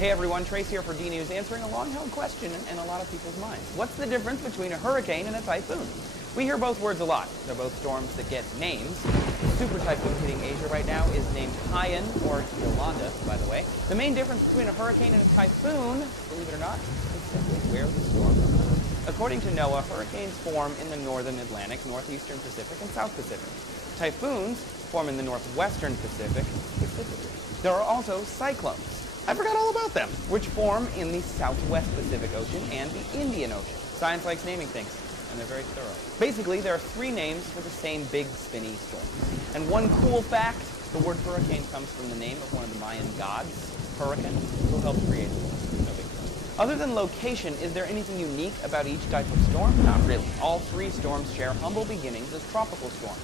Hey everyone, Trace here for DNews, answering a long-held question in a lot of people's minds. What's the difference between a hurricane and a typhoon? We hear both words a lot. They're both storms that get names. The super typhoon hitting Asia right now is named Haiyan, or Yolanda, by the way. The main difference between a hurricane and a typhoon, believe it or not, is simply where the storm occurs. According to NOAA, hurricanes form in the northern Atlantic, northeastern Pacific, and South Pacific. Typhoons form in the northwestern Pacific, specifically. There are also cyclones. I forgot all about them, which form in the southwest Pacific Ocean and the Indian Ocean. Science likes naming things, and they're very thorough. Basically, there are three names for the same big, spinny storm. And one cool fact, the word hurricane comes from the name of one of the Mayan gods, Hurricane, who helped create the world. No big deal. Other than location, is there anything unique about each type of storm? Not really. All three storms share humble beginnings as tropical storms.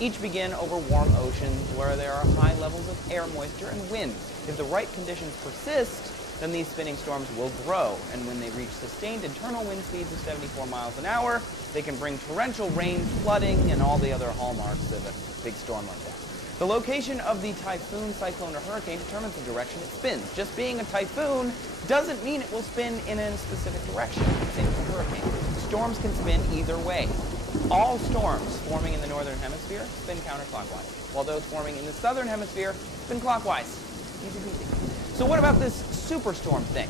Each begin over warm oceans where there are high levels of air moisture and wind. If the right conditions persist, then these spinning storms will grow, and when they reach sustained internal wind speeds of 74 miles an hour, they can bring torrential rain, flooding, and all the other hallmarks of a big storm like that. The location of the typhoon, cyclone, or hurricane determines the direction it spins. Just being a typhoon doesn't mean it will spin in a specific direction. Same with a hurricane. Storms can spin either way. All storms forming in the northern hemisphere spin counterclockwise, while those forming in the southern hemisphere spin clockwise. Easy peasy. So what about this superstorm thing?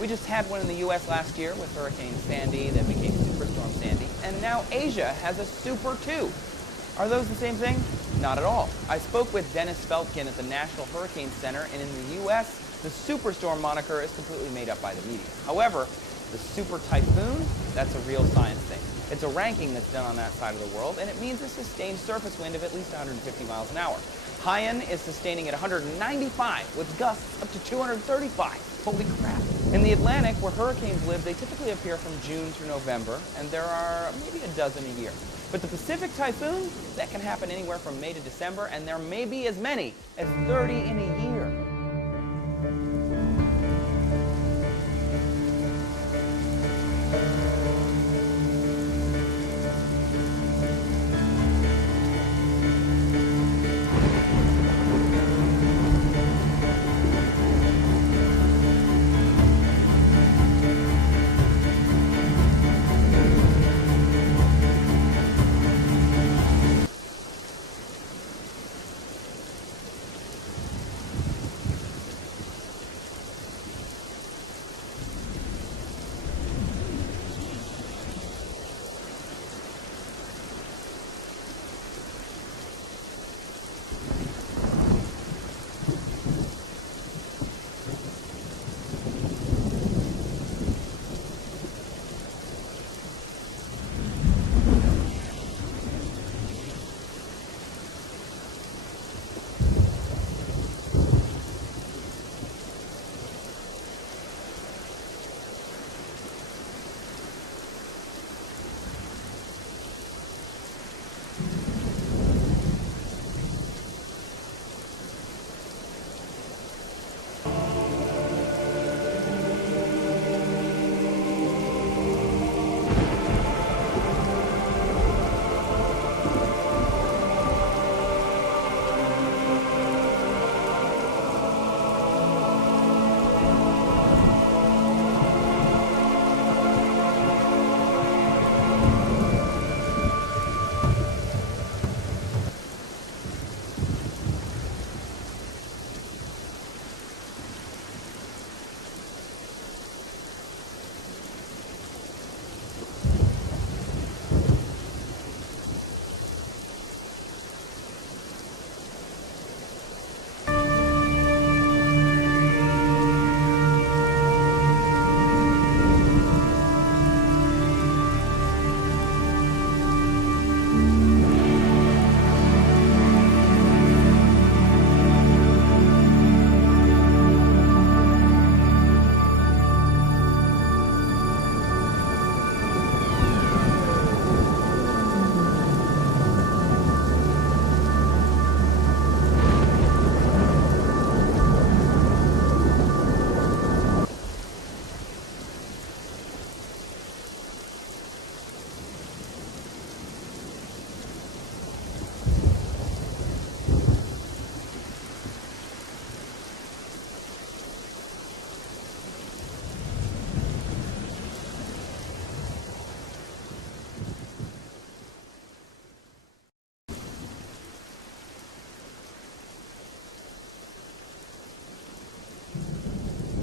We just had one in the U.S. last year with Hurricane Sandy that became Superstorm Sandy, and now Asia has a Super 2. Are those the same thing? Not at all. I spoke with Dennis Feltgen at the National Hurricane Center, and in the U.S., the superstorm moniker is completely made up by the media. However, the super typhoon, that's a real science thing. It's a ranking that's done on that side of the world, and it means a sustained surface wind of at least 150 miles an hour. Haiyan is sustaining at 195, with gusts up to 235. Holy crap. In the Atlantic, where hurricanes live, they typically appear from June through November, and there are maybe a dozen a year. But the Pacific typhoon, that can happen anywhere from May to December, and there may be as many as 30 in a year.